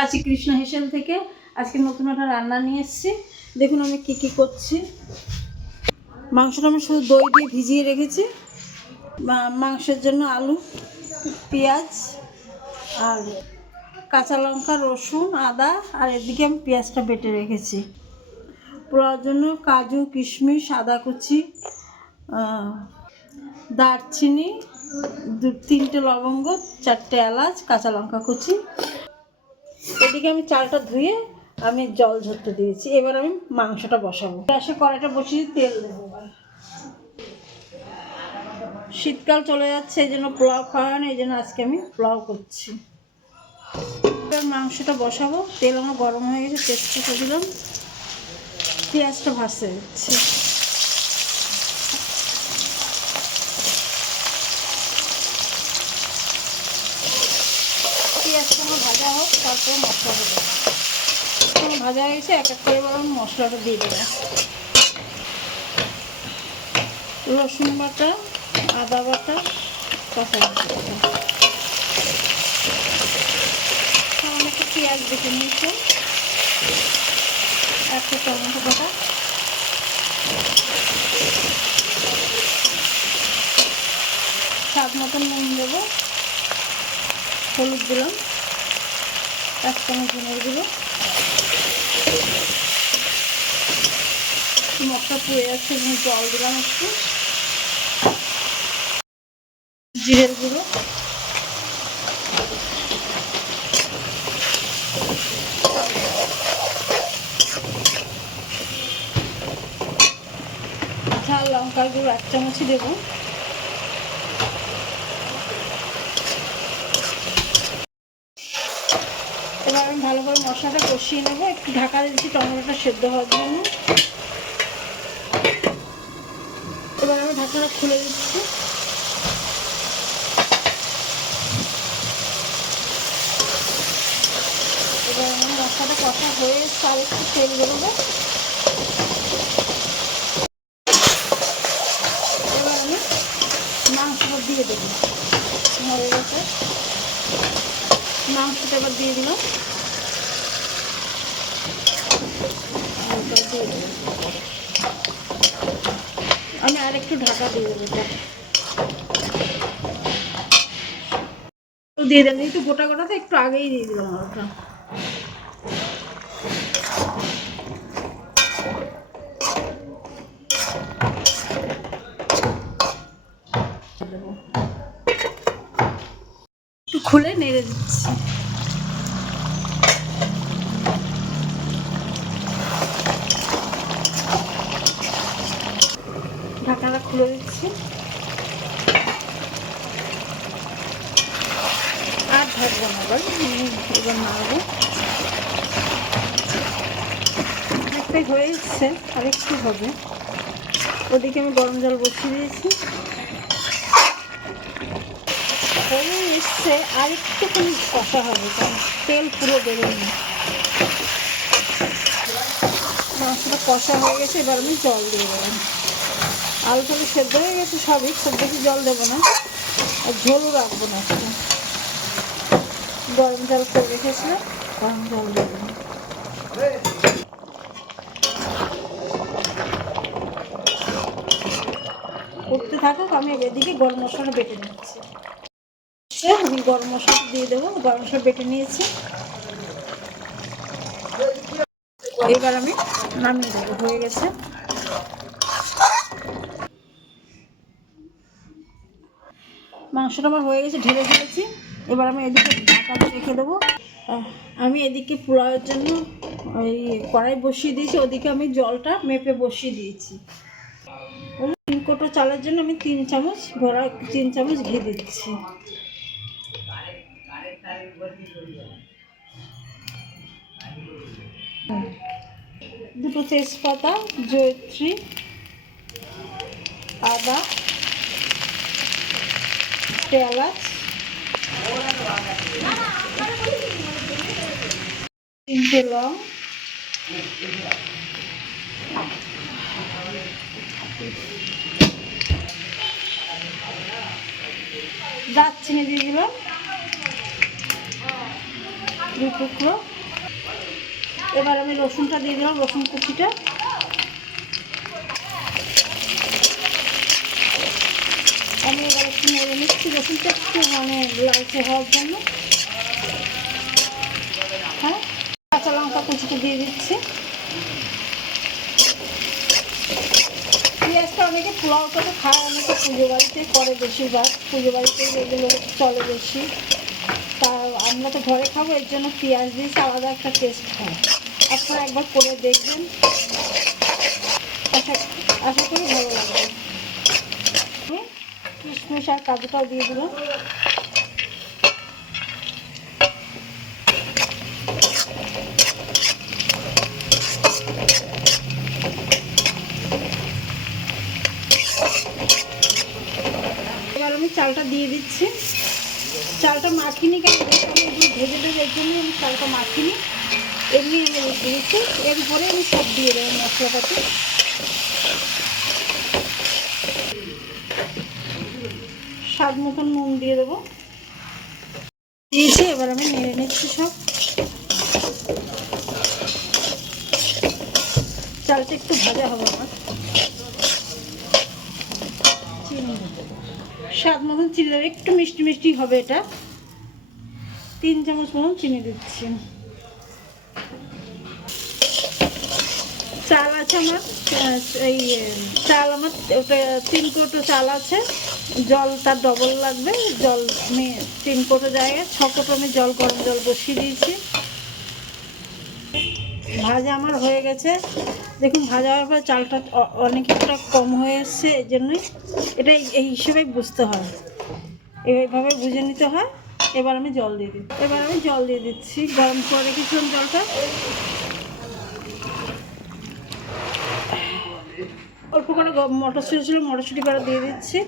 আছি কৃষ্ণ হেসেল থেকে। আজকে নতুন একটা রান্না নিয়ে এসেছি। দেখুন আমি কি করছি। মাংসটা আমি শুধু দই দিয়ে ভিজিয়ে রেখেছি। মাংসের জন্য আলু, পেঁয়াজ আর কাঁচা লঙ্কা, রসুন, আদা, আর এদিকে আমি পেঁয়াজটা বেটে রেখেছি। পোড়ার জন্য কাজু, কিশমিশ, আদা কুচি, দারচিনি, 2-3টে লবঙ্গ, 4টে এলাচ, কাঁচা লঙ্কা কুচি। এদিকে আমি চালটা ধুয়ে আমি জল ঝরতে দিয়েছি। এবার আমি মাংসটা বসাবো। গ্যাসে কড়াইটা বসিয়ে তেল দেবো। শীতকাল চলে যাচ্ছে, এই জন্য পোলাও খাওয়া হয় না, এই জন্য আজকে আমি পোলাও করছি। এবার মাংসটা বসাবো। তেল আমার গরম হয়ে গেছে, তেজপাতা দিলাম, পেঁয়াজটা ভাজতে দিচ্ছি। পেঁয়াজটা আমার ভাজা হোক, তারপর মশলাটা দেবো। ভাজা হয়ে গেছে, এক এক করে এবার আমি মশলাটা দিয়ে দেবো। রসুন বাটা, আদা বাটা, কাঁচা লঙ্কা বাটা, অনেকটা পেঁয়াজ বেটে নিয়েছে, একটা টমেটো বাটা, স্বাদ মতন নুন দেবো, হলুদ দিলাম, 1 চামচ ধনের গুঁড়ো। মশলা পুড়ে যাচ্ছে, জল দিলাম একটু, জিরের গুঁড়ো, ঝাল লঙ্কার গুঁড়ো 1 চামচই দেবো। এবার আমি ভালো করে মশলাটা কষিয়ে নেবো। একটু ঢাকা দিচ্ছি টমেটোটা সেদ্ধ হওয়ার জন্য। এবার আমি ঢাকনাটা খুলে দিচ্ছি। এবার আমার মশলাটা কষা হয়ে এসছে, আর একটু তেল বেরোবে। এবার আমি মাংসটা দিয়ে দেবো। হয়ে গেছে, মাংসটা এবার দিয়ে দিলাম। আমি আর একটু ঢাকা দিয়ে দেবো। দিয়ে দেবেন একটু গোটা গোটাতে, একটু আগেই দিয়ে দিলাম ওটা। একটু খুলে নেড়ে দিচ্ছি। ঢাকনাটা খুলে দিচ্ছি। আর ঢাকবো না, এবার নাড়বো। একটাই হয়ে এসছে, আর একটু হবে। ওদিকে আমি গরম জল বসিয়ে দিয়েছি। হয়ে এসছে, আর একটুখানি কষা হবে, কারণ তেল পুরো বেরোয়নি। মাংসটা কষা হয়ে গেছে, এবার আমি জল দিয়ে দেবো। আলু টালু সেদ্ধ হয়ে গেছে সবই, খুব বেশি জল দেবো না, আর ঝোলও রাখবো না। গরম জল করে রেখেছিলাম, গরম জল দিয়ে দেবো। করতে থাকুক, আমি এদিকে গরম মশলাটা বেটে নিচ্ছি। আমি গরম মশলাটা দিয়ে দেবো। গরম মশলা বেটে নিয়েছি, এবার আমি নামিয়ে দেবো। হয়ে গেছে। মাংসটা আমার হয়ে গেছে, ঢেলে ফেলেছি। এবার আমি এদিকে ঢাকা রেখে দেবো। আমি এদিকে পোলাওয়ের জন্য ওই কড়াই বসিয়ে দিয়েছি, ওদিকে আমি জলটা মেপে বসিয়ে দিয়েছি। 3 কোটো চালের জন্য আমি 3 চামচ ভরা 3 চামচ ঘি দিচ্ছি। দুটো তেজপাতা, জয়িত্রী, আদা, এলাচ, 3টে লং, দারচিনি দিয়ে দিলাম, 2 টুকরো। এবার আমি রসুনটা দিয়ে দিলাম, রসুন কুচিটা। আমি এবার একটু নেড়ে নিচ্ছি, রসুনটা একটু মানে লালচে হওয়ার জন্য। হ্যাঁ, কাঁচা লঙ্কা কুচিটা দিয়ে দিচ্ছি। পেঁয়াজটা অনেকে পোলাওটা তো খায়, অনেকে পুজো বাড়িতে করে, বেশিরভাগ পুজো বাড়িতে এগুলো চলে বেশি। তা আমরা তো ঘরে খাবো, এর জন্য পেঁয়াজ দিয়েছি, আলাদা একটা টেস্ট হয়। আপনারা একবার করে দেখবেন, আশা করি ভালো লাগবে। কিশমিশ আর কাজুটাও দিয়ে দিলাম। এবার আমি চালটা দিয়ে দিচ্ছি। চালটা মাখিনি কেন, আমি ভেজে দেবো, এর জন্যই আমি চালটা মাখিনি, এমনি আমি দিয়েছি। এর উপরে আমি সব দিয়ে দেবো মশলাপাতি। স্বাদ মতন নুন দিয়ে দেবো, দিয়েছি। এবার আমি নেড়ে নিচ্ছি সব। চালটা একটু ভাজা হবে আমার। চিনি স্বাদ মতন চিনি দেবো, একটু মিষ্টি মিষ্টি হবে এটা। 3 চামচ মতন চিনি দিচ্ছি। চাল আছে আমার, এই চাল আমার ওটা 3 কৌটো চাল আছে। জল তার ডবল লাগবে, জল আমি 3 কৌটো জায়গায় 6 কৌটো আমি গরম জল বসিয়ে দিয়েছি। ভাজা আমার হয়ে গেছে, দেখুন। ভাজা হওয়ার পর চালটা অনেকটা কম হয়ে এসছে, এই জন্যই এটা এই হিসেবেই বুঝতে হয়, এইভাবে বুঝে নিতে হয়। এবার আমি জল দিয়ে দিই, দিচ্ছি। গরম করে রেখেছিলাম জলটা। অল্প করে মটরশুঁটি ছিল, মটরশুঁটি করে দিয়ে দিচ্ছি।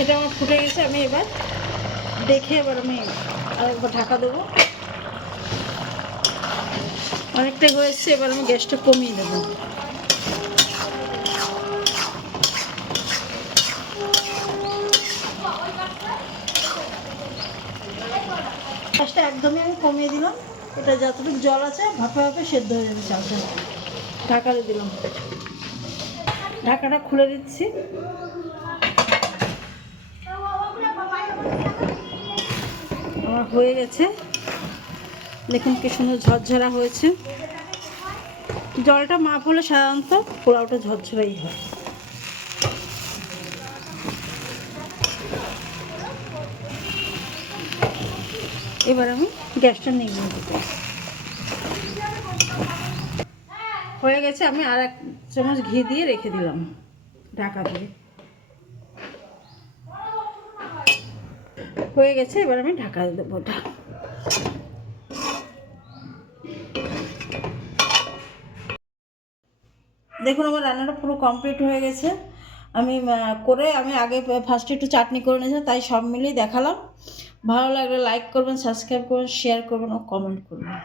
এটা আমার ফুটে গেছে, আমি এবার দেখে আমি আরেকবার ঢাকা দেবো। অনেকটাই হয়েছে, এবার আমি গ্যাসটা কমিয়ে দেবো। গ্যাসটা একদমই আমি কমিয়ে দিলাম। এটা যতটুকু জল আছে ভাপে ভাপে সেদ্ধ হয়ে যাবে চালটা। ঢাকা দিয়ে দিলাম, ঢাকাটা খুলে দিচ্ছি। আমার হয়ে গেছে, দেখুন কি সুন্দর ঝরঝরা হয়েছে। জলটা মাপ হলে সাধারণত পোলাওটা ঝরঝরাই হয়। এবার আমি গ্যাসটা নিভিয়ে দেবো। হয়ে গেছে, আমি আর 1 চামচ ঘি দিয়ে রেখে দিলাম ঢাকা দিয়ে। হয়ে গেছে, এবার আমি ঢাকা দেবো ওটা। দেখুন আমার রান্নাটা পুরো কমপ্লিট হয়ে গেছে। আমি আগে ফার্স্টে একটু চাটনি করে নিয়েছিলাম, তাই সব মিলিয়ে দেখালাম। ভালো লাগলে লাইক করবেন, সাবস্ক্রাইব করবেন, শেয়ার করবেন ও কমেন্ট করবেন।